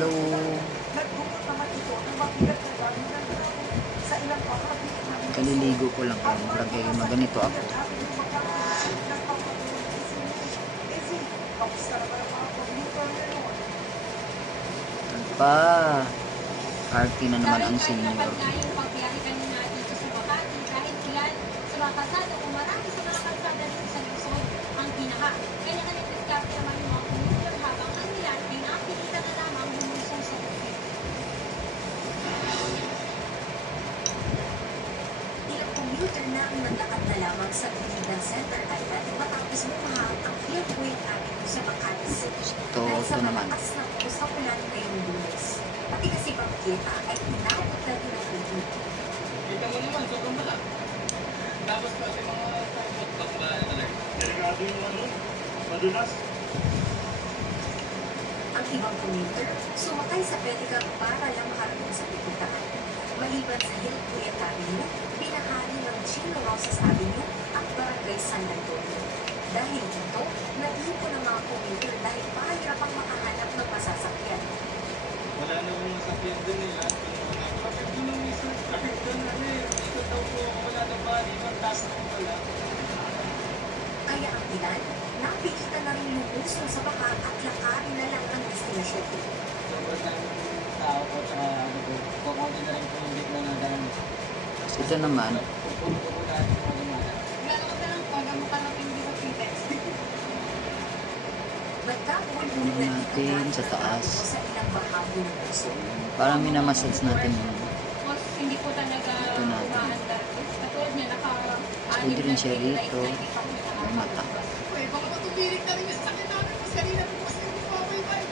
Hello. Kaliligo ko lang kung lagay maganito ako. Pa, party na naman ang senior. Commuter na ang naglakad na lamang sa Iligan Center Island matapos bumahang ang Clearpoint Avenue sa Makati City dahil sa naman. malakas na pulos na ulan ngayong Lunes. Pati kasi Bangketa ay inabot na rin ang tubig. Kita mo naman, sobrang bala. Tapos pati mga pag-pag ba talaga. Delikado yung madulas. Ang ibang commuter sumakay sa pedicab para lang makarating sa pupuntahan. Maliban sa Hillpuyat Avenue, binahagi ng Chino Rosas Avenue at Barangay San Antonio. Dahil dito, nag-ipon ang mga commuter dahil pahirapang makahanap ng masasakyan. Wala na akong masakyan dun eh. Lahat yung mga kapag doon ang isang kapag doon na eh. Ito daw po, wala na ba? Ibang task na wala. Kaya ang ilan, napilitan na rin lumusong sa baka at lakarin na lang ang destinasyon. Sobrang daming tao po sa ano po. Kukunti na rin po yung gitna na daan. Ito naman, Pupunto po natin yung mga dumana. Gano'n ka lang pag mo ka lang hindi ko pintext. Nagkakululit na natin sa taas. sa ilang bahagi ng Luzon. parang minamassage natin yun. Mas hindi ko talaga Ito natin. umaandar. Katulad niya, Pwede rin siya rito. May mata. Uy, baka matubirik na rin yung sakit namin. Mas kanina po kasi hindi ko away.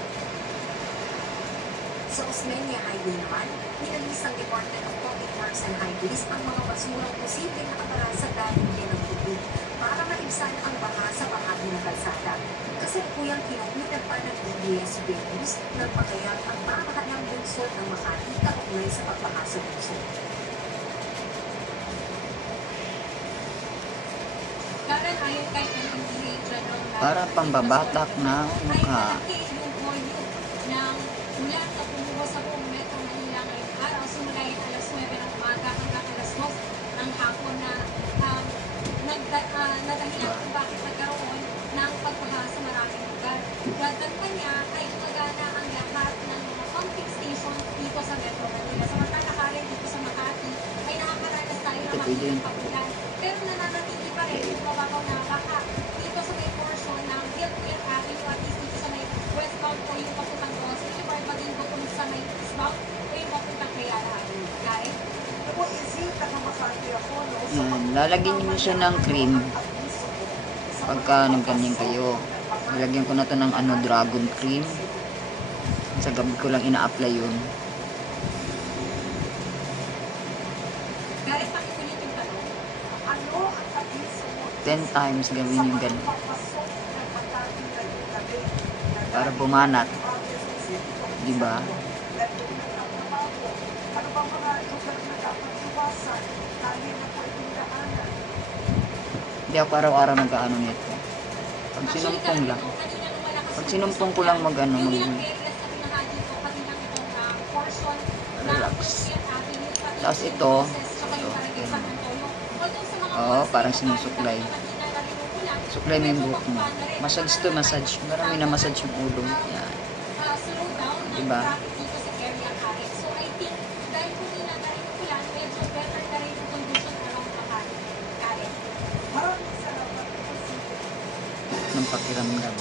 Sa Osmeña Highway naman, ninalis ang Department of Public Works and Highways ang mga basurang posibleng nakatarasa galing din ng tubig para maibsan ang baha sa bahagi ng kalsada. Kasi kuyang kinukunan pa ng ABS-CBN News nagpakayag ang makahalang lungsod ng Makati kaugnay sa pagbaha sa lungsod. Karen, ayon kay MMDA General Para pambabatak na ay mukha. malaki yung volume ng ulan na pumuho sa buong Metro Manila ngayong araw. Simula yung alas 9 ng umaga hanggang alas 2 ng hapon na nadahilan kung bakit nagkaroon ng pagbaha sa maraming lugar. Dagdag pa niya ay gumagana ang lahat ng mga pumping stations dito sa Metro Manila. Samantala Karen dito sa Makati ay nakakaranas tayo ng Pwede yun. makikita pag-ulan. Pero nananatili pa rin yung mababaw na baka dito sa may portion ng Hillpuyat Avenue at least dito sa may westbound o yung papuntang Ross Boulevard maging bukong sa may eastbound o yung papuntang Kayala Avenue. Karen? Yan, lalagyan niyo siya ng cream pagka nagganyan kayo. Lalagyan ko na to ng dragon cream. Sa gabi ko lang ina-apply yun. Karen, pakiulit yung tanong. 10 times gawin yung ganun. Para bumanat. Diba? Hindi ako araw-araw nag-ano nito. Pag sinumpong lang. Pag sinumpong ko lang mag-ano, relax. Tapos ito, parang sinusuklay. Suklay mo yung buhok mo. Massage to massage. Marami na massage yung ulo. Yan. Diba? Ng pakiramdam.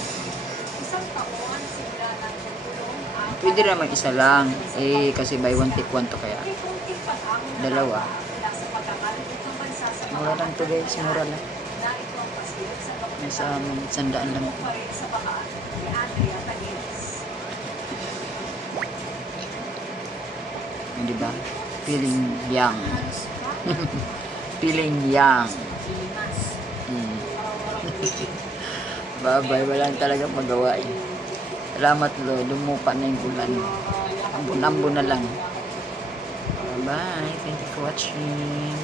Pwede naman isa lang. Kasi buy one take one to kaya. Dalawa. Mura lang to guys. Mura lang. Nasa 100 lang. Diba? Feeling young. Feeling young. Bye-bye. Wala talaga magawa eh. Salamat lo. Lumupa na yung ulan. Ambon-ambon na lang. Bye. Thank you for watching.